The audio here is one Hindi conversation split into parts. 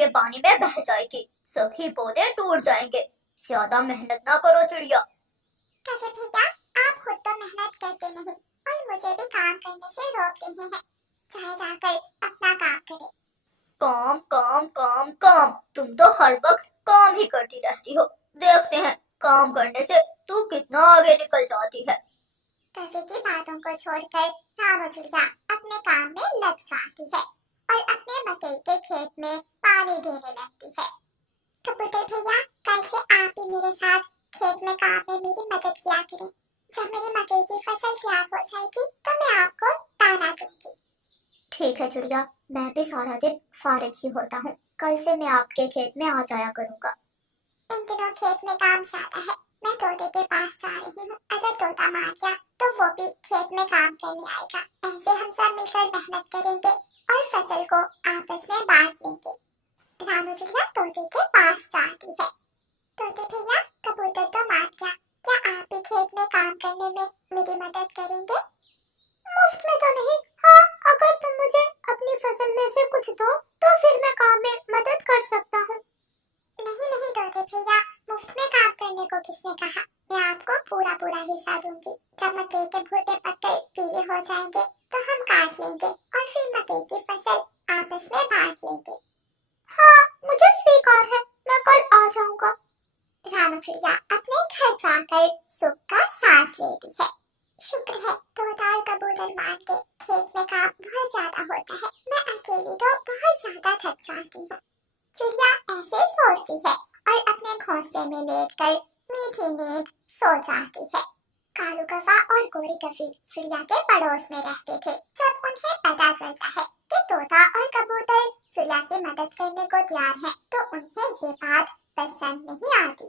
के पानी में बह जाएगी, सभी पौधे टूट जाएंगे। ज्यादा मेहनत ना करो चिड़िया। कभी भैया, आप खुद तो मेहनत करते नहीं और मुझे भी काम करने से रोक रहे हैं। चाहे जाकर अपना काम करें। काम काम काम काम, तुम तो हर वक्त काम ही करती रहती हो। देखते हैं काम करने से तू कितना आगे निकल जाती है। कभी की बातों को छोड़कर रानो चिड़िया अपने काम में लग जाती है और अपने मकई के खेत में पानी देने लगती है। कबूतर भैया, कल से आप ही मेरे साथ खेत में काम में मेरी मदद किया करें। जब मेरी मकई की फसल तैयार हो जाएगी तो मैं आपको दाना दूंगी। ठीक है चिड़िया, मैं भी सारा दिन फारिग ही होता हूँ। कल से मैं आपके खेत में आ जाया करूँगा। इन दिनों खेत में काम ज्यादा है। मैं तोते के पास जा रही हूँ। अगर तोता मान गया तो वो भी खेत में काम करने आएगा। ऐसे हम सब मिलकर मेहनत करेंगे और फसल को आपस में बांट लेंगे। रानू चिड़िया तोते के पास जाती है। तोते भैया, कबूतर तो मान गया। क्या आप भी खेत में काम करने में मेरी मदद करेंगे? मुफ्त में तो नहीं, हाँ अगर तुम मुझे अपनी फसल में से कुछ दो तो फिर मैं काम में मदद कर सकता हूँ। नहीं नहीं तोते भैया, मुफ्त में काम करने को किसने कहा? मैं आपको पूरा पूरा हिस्सा दूंगी। जब मकई के भुट्टे पककर पीले हो जाएंगे तो हम काट लेंगे और फिर मकई की फसल आपस में बांट लेंगे। हाँ, मुझे स्वीकार है, मैं कल आ जाऊंगा। रानू चिड़िया अपने घर जाकर सुख का सांस लेती है। शुक्र है तोता और कबूतर मान के। खेत में काम बहुत ज्यादा होता है। मैं अकेली तो बहुत ज्यादा थक जाती हूँ। चिड़िया ऐसे सोचती है और अपने घोंसले में लेटकर मीठी नींद सो जाती है। कालू कौवा और गोरी कौवी चिड़िया के पड़ोस में रहते थे। जब उन्हें पता चलता है कि तोता और कबूतर चिड़िया की मदद करने को तैयार हैं, तो उन्हें ये बात पसंद नहीं आती।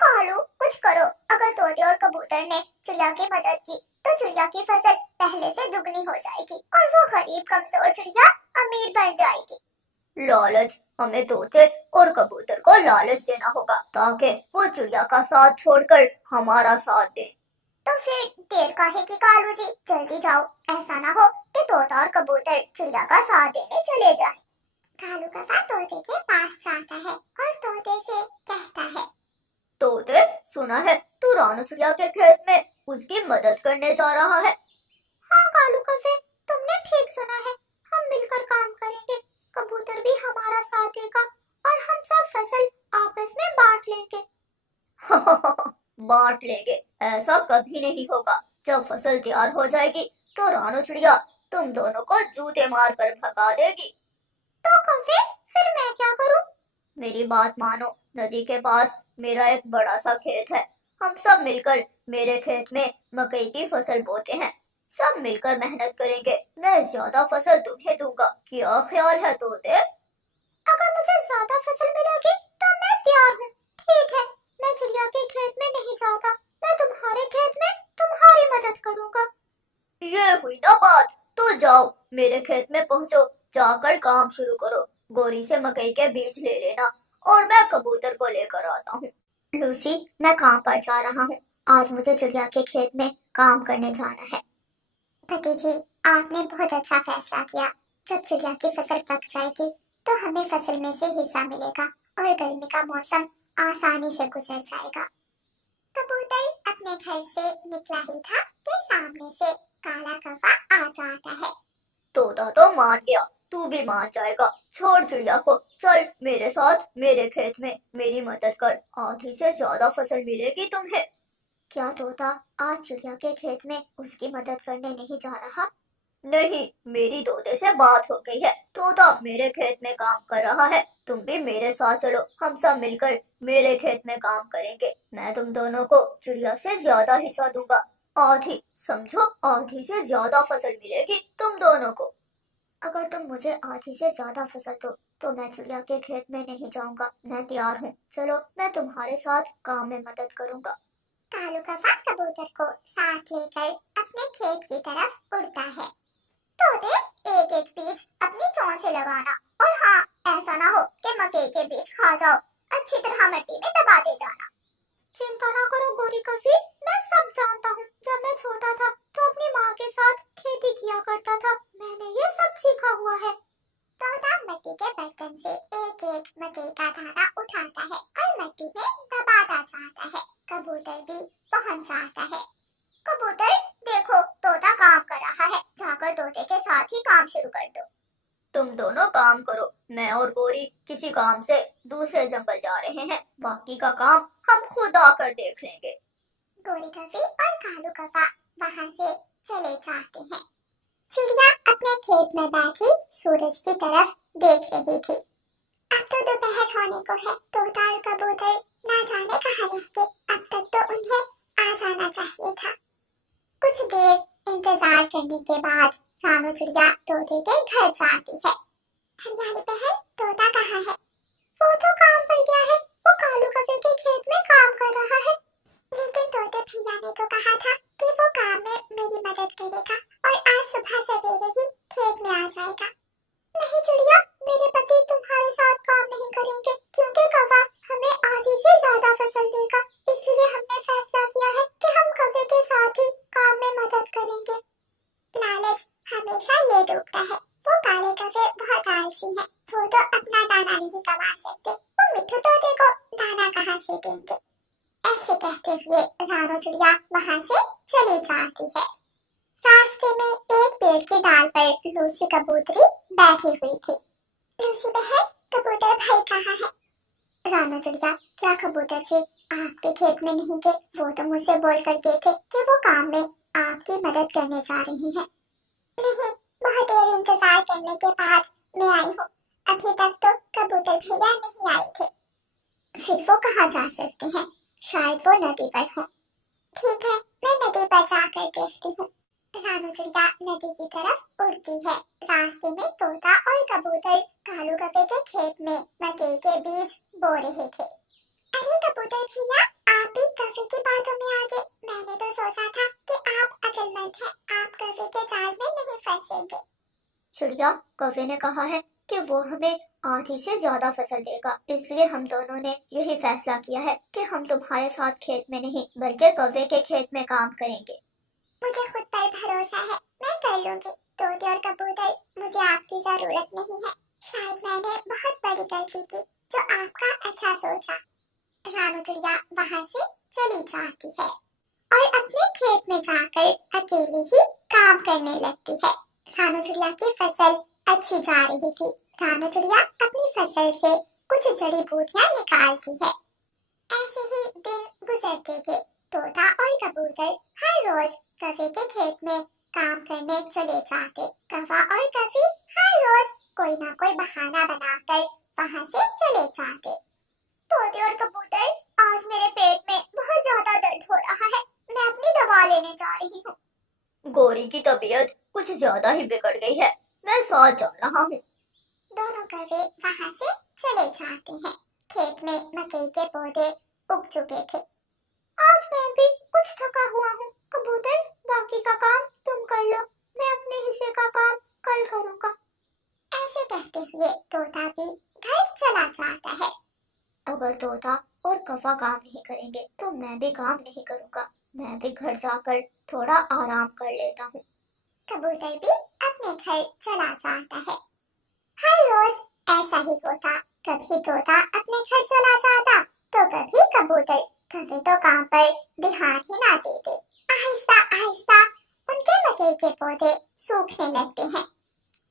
कालू, कुछ करो। अगर तोते और कबूतर ने चिड़िया की मदद की तो चिड़िया की फसल पहले से दुगनी हो जाएगी और वो गरीब कमजोर चिड़िया अमीर बन जाएगी। लालच, हमें तोते और कबूतर को लालच देना होगा ताकि वो चिड़िया का साथ छोड़कर हमारा साथ दे। तो फिर देर काहे की कालू जी, जल्दी जाओ। ऐसा ना हो कि तोता और कबूतर चिड़िया का साथ देने चले जाएं। कालू कौवा तोते के पास जाता है और तोते से कहता है, तोते, सुना है तू रानू चिड़िया के खेत में उसकी मदद करने जा रहा है। हाँ कालू कौवे, तुमने ठीक सुना है। हम मिलकर काम करेंगे, कबूतर भी हमारा साथ देगा और हम सब फसल आपस में बांट लेंगे। बांट लेंगे, ऐसा कभी नहीं होगा। जब फसल तैयार हो जाएगी तो रानू चिड़िया तुम दोनों को जूते मार कर भगा देगी। तो कौवे, फिर मैं क्या करूं? मेरी बात मानो, नदी के पास मेरा एक बड़ा सा खेत है। हम सब मिलकर मेरे खेत में मकई की फसल बोते हैं। सब मिलकर मेहनत करेंगे, मैं ज्यादा फसल तुम्हें दूंगा। क्या ख्याल है तोते? अगर मुझे ज्यादा फसल मिलेगी तो मैं तैयार हूँ। ठीक है, मैं चिड़िया के खेत में नहीं जाता, मैं तुम्हारे खेत में तुम्हारी मदद करूंगा। ये हुई ना बात, तो जाओ मेरे खेत में पहुंचो, जाकर काम शुरू करो। गोरी से मकई के बीज ले लेना और मैं कबूतर को लेकर आता हूँ। लूसी, मैं काम पर जा रहा हूँ। आज मुझे चिड़िया के खेत में काम करने जाना है। भतीजी, आपने बहुत अच्छा फैसला किया। जब चिड़िया की फसल पक जाएगी तो हमें फसल में से हिस्सा मिलेगा और गर्मी का मौसम आसानी से गुजर जाएगा। कबूतर अपने घर से निकला ही था कि सामने से काला कौवा आ जाता है। तोता तो मान गया, तू भी मान जाएगा। छोड़ चिड़िया को, चल मेरे साथ मेरे खेत में मेरी मदद कर। आधी से ज्यादा फसल मिलेगी तुम्हें। क्या तोता आज चिड़िया के खेत में उसकी मदद करने नहीं जा रहा? नहीं, मेरी तोते से बात हो गई है। तोता मेरे खेत में काम कर रहा है, तुम भी मेरे साथ चलो। हम सब मिलकर मेरे खेत में काम करेंगे। मैं तुम दोनों को चिड़िया से ज्यादा हिस्सा दूंगा। आधी, समझो, आधी से ज्यादा फसल मिलेगी तुम दोनों को। अगर तुम मुझे आधी से ज्यादा फसल दो तो मैं चिड़िया के खेत में नहीं जाऊंगा। मैं तैयार हूँ, चलो मैं तुम्हारे साथ काम में मदद करूंगा। कालू कौवा कबूतर को साथ लेकर अपने खेत की तरफ उड़ता है। तोते, एक एक बीज अपनी चोंच से लगाना और हाँ, ऐसा ना हो कि मकई के बीज खा जाओ। अच्छी तरह मिट्टी में दबाते जाना। चिंता ना करो गोरी कौवी, मैं सब जानता हूँ। जब मैं छोटा था तो अपनी माँ के साथ खेती किया करता था, मैंने ये सब सीखा हुआ है। तोता मिट्टी के बर्तन से एक एक गोरी किसी काम से दूसरे जंगल जा रहे हैं, बाकी का काम हम खुद आकर देख लेंगे। गोरी कौवे और कालू कौवा वहाँ से चले जाते हैं। चिड़िया अपने खेत में बैठी सूरज की तरफ देख रही थी। अब तो दोपहर होने को है। तोता और कबूतर ना जाने कहाँ रह गए। अब तक तो उन्हें आ जाना चाहिए था। कुछ देर इंतजार करने के बाद रानू चिड़िया तोते के घर जाती है। हरियाली बहन, तोता कहाँ है? वो तो काम पर गया है। वो कालू कौवे के खेत में काम कर रहा है। लेकिन तोते भैया ने तो कहा था कि वो काम में मेरी मदद करेगा और आज सुबह सवेरे ही खेत में आ जाएगा। नहीं चिड़िया, मेरे पति तुम्हारे साथ काम नहीं करेंगे क्योंकि कौवा हमें आधी से ज्यादा फसल देगा। इसलिए हमने फैसला किया है कि हम कौवे के साथ ही काम में मदद करेंगे। लालच हमेशा ले डूबता है। वो काले कौवे बहुत आलसी हैं। वो तो अपना दाना नहीं कमा सकते। वो मिट्ठू तोते को दाना कहाँ से देंगे? ऐसे कहते हुए रानू चिड़िया वहाँ से चली जाती है। रास्ते में एक पेड़ की डाल पर लूसी कबूतरी बैठी हुई थी। लूसी बहन, कबूतर भाई कहाँ है? रानू चिड़िया, क्या कबूतर जी आपके खेत में नहीं गए? वो तो मुझसे बोल कर गए थे कि वो काम में आपकी मदद करने जा रही हैं। नहीं, बहुत देर इंतजार करने के बाद मैं आई हूँ। अभी तक तो कबूतर भैया नहीं आए थे। फिर वो कहाँ जा सकते हैं? शायद वो नदी पर हो। ठीक है, मैं नदी पर जाकर देखती हूँ। रानू चिड़िया नदी की तरफ उड़ती है। रास्ते में तोता और कबूतर कालू कौवे के खेत में मकई के बीज बो रहे थे। अरे कबूतर भैया, आप भी कौवे की बातों में आ गए। मैंने तो सोचा था कि आप अक्लमंद हैं, आप कौवे के जाल में नहीं फंसेंगे। चिड़िया, कौवे ने कहा है कि वो हमें आधी से ज्यादा फसल देगा, इसलिए हम दोनों ने यही फैसला किया है कि हम तुम्हारे साथ खेत में नहीं बल्कि कौवे के खेत में काम करेंगे। मुझे खुद पर भरोसा है, मैं कर लूंगी। तोते और कबूतर, मुझे आपकी जरूरत नहीं है। शायद मैंने बहुत बड़ी गलती की जो आपका अच्छा सोचा। रानू चिड़िया वहाँ से चली जाती है और अपने खेत में जाकर अकेली ही काम करने लगती है। रानू चिड़िया की फसल अच्छी जा रही थी। रानू चिड़िया अपनी फसल से कुछ जड़ी बूटियां निकालती है। ऐसे ही दिन गुजरते थे। तोता और कबूतर हर रोज कौवे के खेत में काम करने चले जाते। कौवा और कौवी हर रोज कोई ना कोई बहाना बनाकर वहाँ से चले जाते। तोते और कबूतर, आज मेरे पेट में बहुत ज्यादा दर्द हो रहा है। मैं अपनी दवा लेने जा रही हूँ। गोरी की तबीयत कुछ ज्यादा ही बिगड़ गई है, मैं साथ जा रहा हूँ। दोनों कौवे वहाँ से चले जाते हैं। खेत में मकई के पौधे उग चुके थे। आज मैं भी कुछ थका हुआ हूँ। कबूतर, बाकी का काम तुम कर लो, मैं अपने हिस्से का काम कल करूँगा। ऐसे कहते हुए तोता भी घर चला जाता है। अगर तोता और कौवा काम नहीं करेंगे तो मैं भी काम नहीं करूँगा। मैं भी घर जाकर थोड़ा आराम कर लेता हूँ। कबूतर भी अपने घर चला जाता है। हर रोज ऐसा ही होता। कभी तोता अपने घर चला जाता तो कभी कबूतर। कभी तो काम पर ध्यान ही ना देते। आहिस्ता आहिस्ता उनके मकई के पौधे सूखने लगते हैं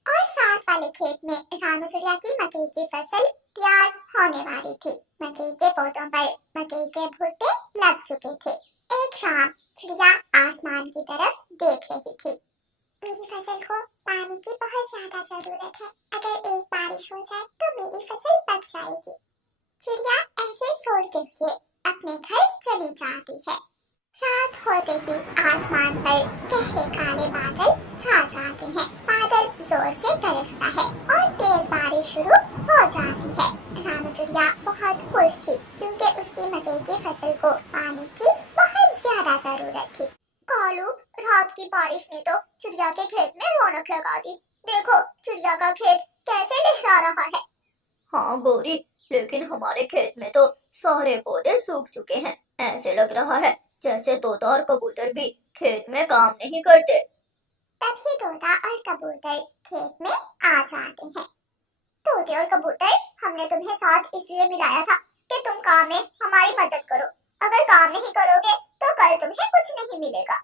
और साथ वाले खेत में रानू चिड़िया की मकई की फसल तैयार होने वाली थी। मकई के पौधों पर मकई के भुट्टे लग चुके थे। एक शाम चिड़िया आसमान की तरफ देख रही थी। मेरी फसल को पानी की बहुत ज्यादा जरूरत है। अगर एक बारिश हो जाए तो मेरी फसल पक जाएगी। चिड़िया ऐसे सोचते हुए अपने घर चली जाती है। रात होते ही आसमान पर गहरे काले बादल छा जाते हैं। बादल जोर से गरजता है और तेज बारिश शुरू हो जाती है। रानू चिड़िया बहुत खुश थी क्योंकि उसकी मकई की फसल को पानी की बहुत ज्यादा जरूरत थी। कालू, रात की बारिश ने तो चिड़िया के खेत में रौनक लगा दी। देखो, चिड़िया का खेत कैसे लहरा रहा है। हाँ गोरी, लेकिन हमारे खेत में तो सारे पौधे सूख चुके हैं। ऐसे लग रहा है जैसे तोता और कबूतर भी खेत में काम नहीं करते। तभी तोता और कबूतर खेत में आ जाते हैं। तोते और कबूतर, हमने तुम्हें साथ इसलिए मिलाया था कि तुम काम में हमारी मदद करो। अगर काम नहीं करोगे तो कल तुम्हें कुछ नहीं मिलेगा।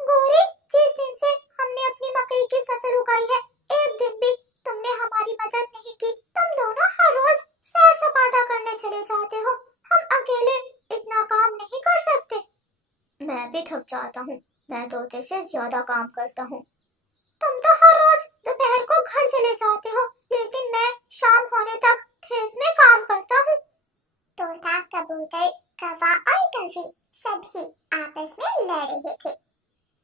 गोरी, जिस दिन से हमने अपनी मकई की फसल उगाई है, एक दिन भी तुमने हमारी मदद नहीं की। तुम दोनों हर रोज सैर सपाटा करने चले जाते हो, हम अकेले इतना काम नहीं कर सकते। मैं भी थक जाता हूँ, मैं तोते से ज्यादा काम करता हूँ। तुम तो हर रोज दोपहर को घर चले जाते हो, लेकिन मैं शाम होने तक खेत में काम करता हूँ। तोता, कबूतर, कौवा और कौवी सभी आपस में लड़ रहे थे।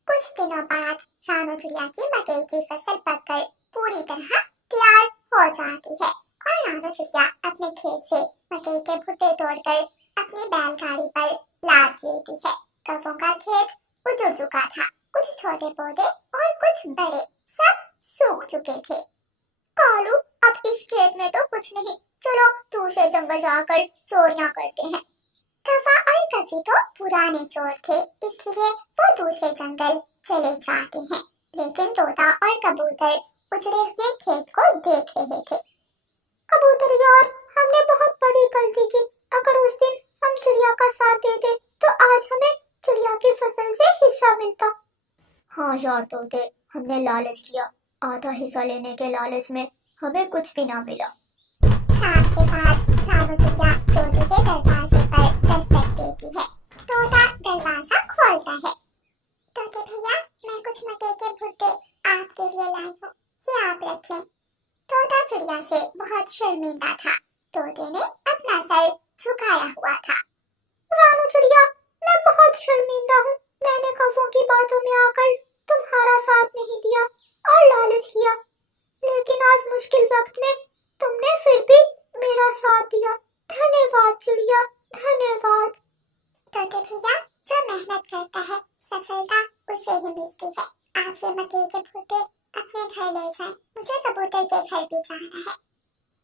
कुछ दिनों बाद रानू चिड़िया की मकई की फसल पककर पूरी तरह तैयार हो जाती है और रानू चिड़िया अपने खेत से मकई के भुट्टे तोड़कर अपनी बैलगाड़ी पर लाद लेती है। कौवों का खेत उजड़ चुका था, कुछ छोटे पौधे और कुछ बड़े सब सूख चुके थे। कालू, अब इस खेत में तो कुछ नहीं, चलो दूसरे जंगल जाकर चोरियां करते हैं। कौवा और कौवी तो पुराने चोर थे, इसलिए वो दूसरे जंगल चले जाते हैं। लेकिन तोता और कबूतर उजड़े हुए खेत को देख रहे थे। कबूतर यार, हमने बहुत बड़ी गलती की। अगर उस दिन हम चिड़िया का साथ देते तो आज हमें चिड़िया की फसल से हिस्सा मिलता। हाँ यार तोते, हमने लालच किया, आधा हिस्सा लेने के लालच में हमें कुछ भी ना मिला। शाम के बाद रानू चिड़िया तोते के दरवाजे पर दस्तक देती है। तोता दरवाजा खोलता है। तोते भैया, मैं कुछ मकई के भुट्टे आपके लिए लाई हूँ, ये आप रख लें। तोता चिड़िया से बहुत शर्मिंदा था। तोते ने अपना सर झुकाया हुआ था। रानू चिड़िया, मैं बहुत शर्मिंदा हूँ। मैंने कौवों की बातों में आकर तुम्हारा साथ नहीं दिया और लालच किया, लेकिन आज मुश्किल वक्त में तुमने फिर भी मेरा साथ दिया। धन्यवाद चिड़िया, धन्यवाद। तोते भैया, जो मेहनत करता है सफलता उसे ही मिलती है। आप ये मकई के भुट्टे अपने घर ले जाएं, मुझे कबूतर के घर भी जाना है।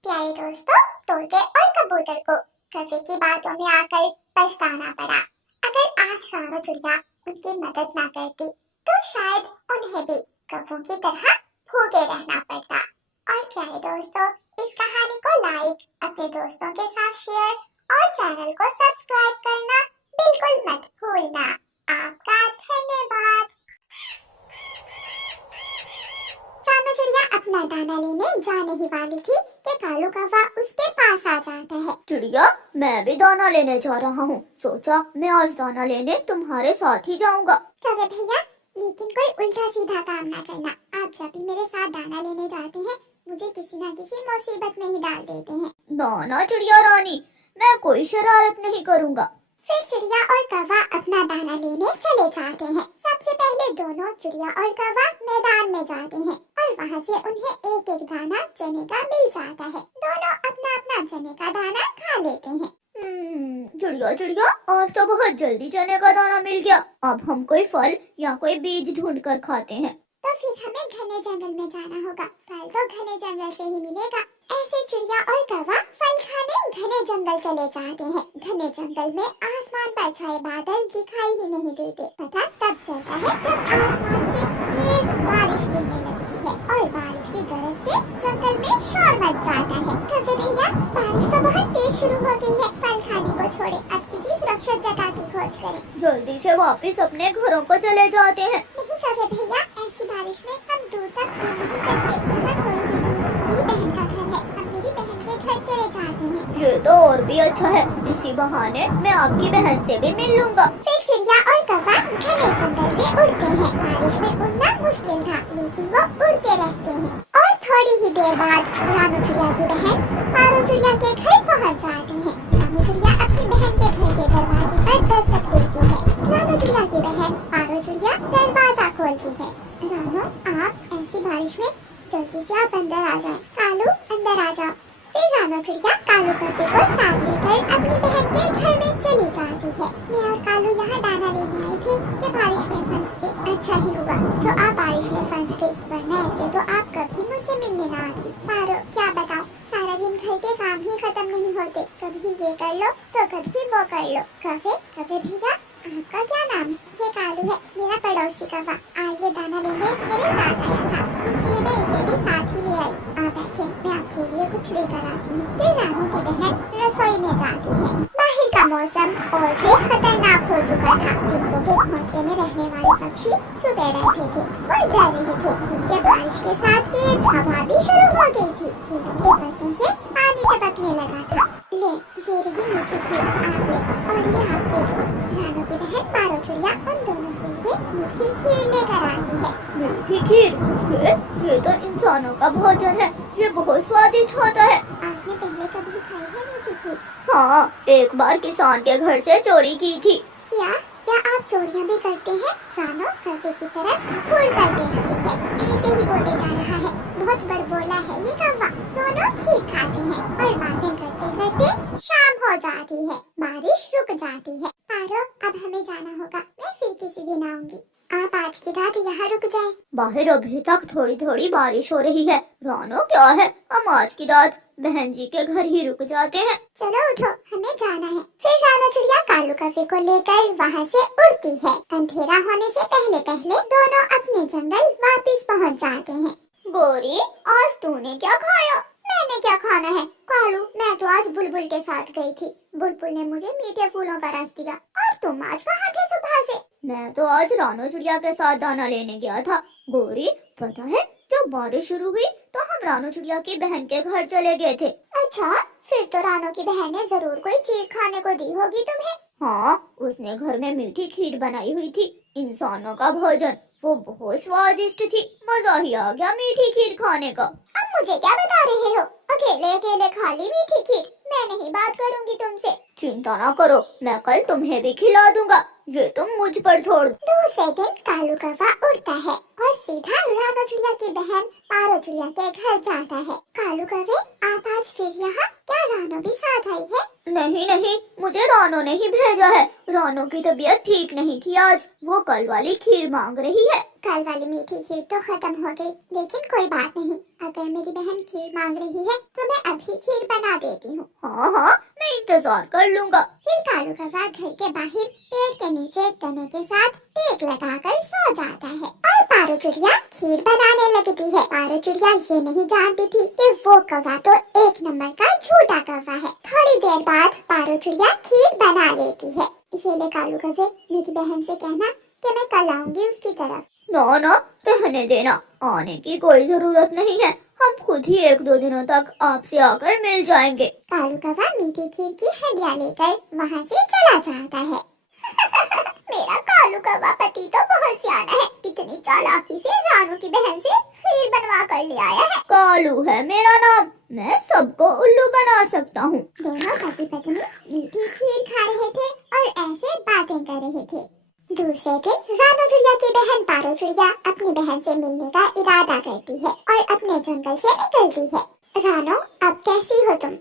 प्यारे दोस्तों, तोते और कबूतर को कौवे की बातों में आकर पछताना पड़ा। अगर आज रानू चिड़िया उनकी मदद ना करती तो शायद उन्हें भी कौवों की तरह भूखे रहना पड़ता। और प्यारे दोस्तों, इस कहानी को लाइक, अपने दोस्तों के साथ शेयर और चैनल को सब्सक्राइब करना बिल्कुल मत भूलना। आपका धन्यवाद। रानू चिड़िया अपना दाना लेने जाने ही वाली थी कि कालू कौवा उसके पास आ जाता है। चिड़िया, मैं भी दाना लेने जा रहा हूँ, सोचा मैं आज दाना लेने तुम्हारे साथ ही जाऊंगा। कौवे भैया, लेकिन कोई उल्टा सीधा काम ना करना। आप जब भी मेरे साथ दाना लेने जाते हैं मुझे किसी न किसी मुसीबत में ही डाल देते हैं। ना चिड़िया रानी, मैं कोई शरारत नहीं करूँगा। फिर चिड़िया और कौवा अपना दाना लेने चले जाते हैं। सबसे पहले दोनों चिड़िया और कौवा मैदान में जाते हैं और वहाँ से उन्हें एक एक दाना चने का मिल जाता है। दोनों अपना अपना चने का दाना खा लेते हैं। चिड़िया, आज तो बहुत जल्दी चने का दाना मिल गया। अब हम कोई फल या कोई बीज ढूंढ कर खाते हैं। तो फिर हमें घने जंगल में जाना होगा, फल तो घने जंगल से ही मिलेगा। ऐसे चिड़िया और कौवा फल खाने घने जंगल चले जाते हैं। घने जंगल में आसमान पर छाए बादल दिखाई ही नहीं देते। पता तब चलता है जब आसमान से तेज बारिश गिरने लगती है और बारिश की गरज से जंगल में शोर मच जाता है। कौवे भैया, बारिश तो बहुत तेज शुरू हो गई है, फल खाने को छोड़े अब किसी सुरक्षित जगह की खोज करें। जल्दी से वापस अपने घरों को चले जाते हैं। नहीं कौवे भैया, ऐसी बारिश में हम दूर तक घूम नहीं सकते। यहाँ थोड़ी ही दूर मेरी बहन का घर है, हम मेरी बहन के घर चले जाते हैं। ये तो और भी अच्छा है, इसी बहाने मैं आपकी बहन से भी मिल लूंगा। फिर चिड़िया और कौवा घने जंगल से उड़ते हैं। बारिश में उड़ना मुश्किल था, लेकिन वो उड़ते रहते हैं। और थोड़ी ही देर बाद रानू चिड़िया की बहन पारो चिड़िया के घर पहुँच जाते हैं। रानू चिड़िया अपनी बहन के घर के दरवाजे पर दस्तक देती है। रानू चिड़िया की बहन पारो चिड़िया दरवाजा खोलती है। रानू, आप ऐसी बारिश में जल्दी से आप अंदर आ जाएं। कालू, अंदर आ जाओ। फिर रानू चिड़िया कालू कौवे को साथ लेकर अपनी बहन के घर में चली जाती है। मैं और कालू यहाँ दाना लेने आए थे कि बारिश में फंस के। अच्छा ही हुआ जो आप बारिश में फंस गए, वरना ऐसे तो आप कभी मुझसे मिलने ना आती। पारो, क्या बताऊँ, सारा दिन घर के काम ही खत्म नहीं होते। कभी ये कर लो तो कभी वो कर लो। कौवे भैया, आपका क्या नाम? ये कालू है, मेरा पड़ोसी कौवा। आज ये दाना लेने मेरे साथ आया था, इसलिए मैं इसे भी साथ ही ले आई। आप बैठे, मैं आपके लिए कुछ लेकर आती हूँ। फिर रानू की बहन रसोई में जाती है। बाहर का मौसम और भी खतरनाक हो हो चुका था। पिंको के घोंसले में रहने वाले पक्षी छुपे बैठे थे और डर रहे थे, क्योंकि बारिश के साथ तेज हवा भी शुरू हो गई थी। फूलों के पत्तों से पानी टपकने लगा था। ले, ये रही मीठी खीर, आप ले, और ये आपके लिए। रानू की बहन पारो चिड़िया उन दोनों के लिए मीठी खीर लेकर आती है। मीठी खीर? ये तो इंसानों का भोजन है, ये बहुत स्वादिष्ट होता है। आपने पहले कभी खाई है मीठी खीर? हाँ, एक बार किसान के घर से चोरी की थी। क्या आप चोरियां भी करते हैं? रानो कौवे की तरफ घूर कर देखती है। ऐसे ही बोले जा रहा है, बहुत बड़बोला है ये कौवा। दोनों खीर खाते हैं और बातें करते करते शाम हो जाती है। बारिश रुक जाती है। पारो, अब हमें जाना होगा, मैं फिर किसी दिन आऊंगी। आप आज की रात यहाँ रुक जाए। बाहर अभी तक थोड़ी थोड़ी बारिश हो रही है। रानो क्या है, हम आज की रात बहन जी के घर ही रुक जाते हैं। चलो उठो, हमें जाना है। फिर रानो चिड़िया कालू कौवे को लेकर वहाँ से उड़ती है। अंधेरा होने से पहले पहले दोनों अपने जंगल वापस पहुँच जाते हैं। गोरी, आज तूने क्या खाया? मैंने क्या खाना है कालू, मैं तो आज बुलबुल के साथ गई थी। बुलबुल ने मुझे मीठे फूलों का रस दिया। और तुम आज कहाँ थे सुबह से? मैं तो आज रानो चिड़िया के साथ दाना लेने गया था। गोरी, पता है जब बारिश शुरू हुई तो हम रानो चिड़िया की बहन के घर चले गए थे। अच्छा, फिर तो रानो की बहन ने जरूर कोई चीज खाने को दी होगी तुम्हें। हाँ, उसने घर में मीठी खीर बनाई हुई थी, इंसानों का भोजन। वो बहुत स्वादिष्ट थी, मजा ही आ गया मीठी खीर खाने का। अब मुझे क्या बता रहे हो? अकेले अकेले खा ली मीठी खीर? मैं नहीं बात करूंगी तुमसे। चिंता ना करो, मैं कल तुम्हें भी खिला दूंगा, ये तुम मुझ पर छोड़ दो। दूसरे दिन कालू कौवा उड़ता है और सीधा रानो चिड़िया की बहन पारो चिड़िया के घर जाता है। कालू कौवे, आप आज फिर यहाँ? क्या रानो भी साथ आई है? नहीं नहीं, मुझे रानो ने ही भेजा है। रानो की तबीयत ठीक नहीं थी आज, वो कल वाली खीर मांग रही है। कल वाली मीठी खीर तो खत्म हो गई, लेकिन कोई बात नहीं। अगर मेरी बहन खीर मांग रही है तो मैं अभी खीर बना देती हूँ। हाँ हाँ, मैं इंतजार कर लूँगा। फिर कालू कौवा घर के बाहर पेड़ के नीचे तने के साथ टेक लगाकर सो जाता है और पारो चिड़िया खीर बनाने लगती है। पारो चिड़िया ये नहीं जानती थी कि वो कौवा तो एक नंबर का झूठा कौवा है। थोड़ी देर बाद पारो चिड़िया खीर बना लेती है। ये ले कालू कौवे, मेरी बहन से कहना कि मैं कल आऊंगी उसकी तरफ। ना ना, रहने देना, आने की कोई जरूरत नहीं है। हम खुद ही 1-2 दिनों तक आपसे आकर मिल जाएंगे। कालू कौवा मीठी खीर की हंडिया लेकर वहाँ से चला जाता है। मेरा कालू कौवा पति तो बहुत सियाना है, कितनी चालाकी से रानू की बहन से खीर बनवा कर ले आया है। कालू है मेरा नाम, मैं सबको उल्लू बना सकता हूँ। दोनों पति पत्नी मीठी खीर खा रहे थे और ऐसे बातें कर रहे थे। दूसरे दिन रानो चिड़िया की बहन पारो चिड़िया अपनी बहन से मिलने का इरादा करती है और अपने जंगल से निकलती है। रानो, अब कैसी हो तुम?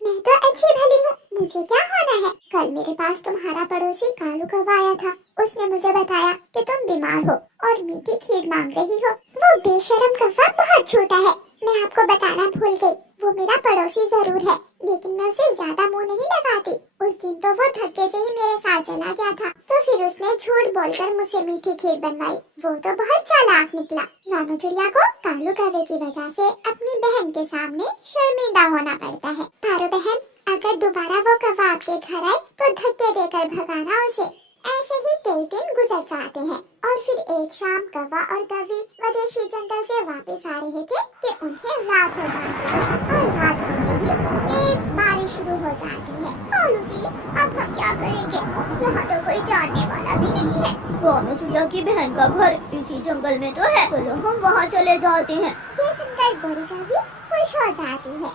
मैं तो अच्छी भली हूँ, मुझे क्या होना है? कल मेरे पास तुम्हारा पड़ोसी कालू कौवा आया था। उसने मुझे बताया कि तुम बीमार हो और मीठी खीर मांग रही हो। वो बेशरम कौवा बहुत छोटा है, मैं आपको बताना भूल गई। वो मेरा पड़ोसी जरूर है, लेकिन मैं उसे ज्यादा मुंह नहीं लगाती। उस दिन तो वो धक्के से ही मेरे साथ चला गया था, तो फिर उसने झूठ बोलकर मुझसे मीठी खीर बनवाई। वो तो बहुत चालाक निकला। रानो चिड़िया को कालू कौवे की वजह से अपनी बहन के सामने शर्मिंदा होना पड़ता है। पारो बहन, अगर दोबारा वो कौवा आपके घर आए तो धक्के देकर भगाना उसे। ऐसे ही कई दिन गुजर जाते हैं और फिर एक शाम कौवा और कौवी विदेशी जंगल से वापस आ रहे थे कि उन्हें रात हो जाती है और रात होते ही तेज बारिश शुरू हो जाती है। कालू जी, अब हम क्या करेंगे? यहाँ तो कोई जानने वाला भी नहीं है। रानो चिड़िया की बहन का घर इसी जंगल में तो है, चलो हम वहाँ चले जाते हैं। ये सुनकर गोरी कौवी खुश हो जाती है।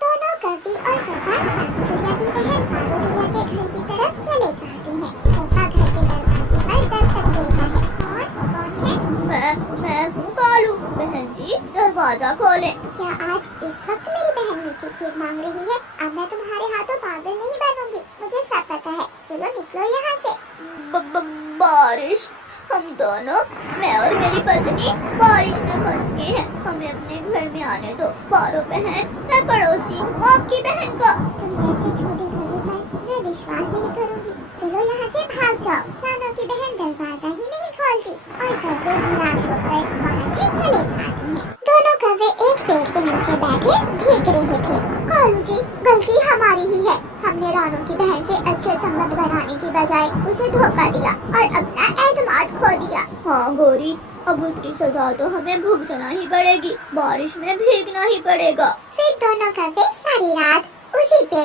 दोनों कौवी और कौवा रानो चिड़िया की बहन पारो चिड़िया के घर की तरफ चले जाते हैं। कौवा घर के दरवाजे पर दस्तक देता है। कौन है? मैं हूँ कालू। बहन जी, दरवाजा खोलें। क्या आज इस वक्त मेरी बहन मीठी खीर मांग रही है? अब मैं तुम्हारे हाथों पागल नहीं बनूंगी, मुझे सब पता है। चलो निकलो यहाँ से। बारिश, हम दोनों, मैं और मेरी पत्नी बारिश में फंस गए हैं, हमें अपने घर में आने दो। पारो बहन, मैं पड़ोसी हूँ आपकी बहन का। तुम जैसे झूठे कौवे पर मैं विश्वास नहीं करूंगी। चलो यहाँ से भाग जाओ। रानो की बहन दरवाजा ही नहीं खोलती और कौवे निराश होकर वहाँ से चले जाते हैं। दोनों कौवे एक पेड़ के नीचे बैठे भीग रहे थे। कालू जी, गलती गलती हमारी ही है। हमने रानू की बहन से अच्छे संबंध बनाने की बजाय उसे धोखा दिया और अपना एतमाद खो दिया। हाँ गौरी, अब उसकी सजा तो हमें भुगतना ही पड़ेगी, बारिश में भीगना ही पड़ेगा। फिर दोनों कौवे सारी रात उसी पेड़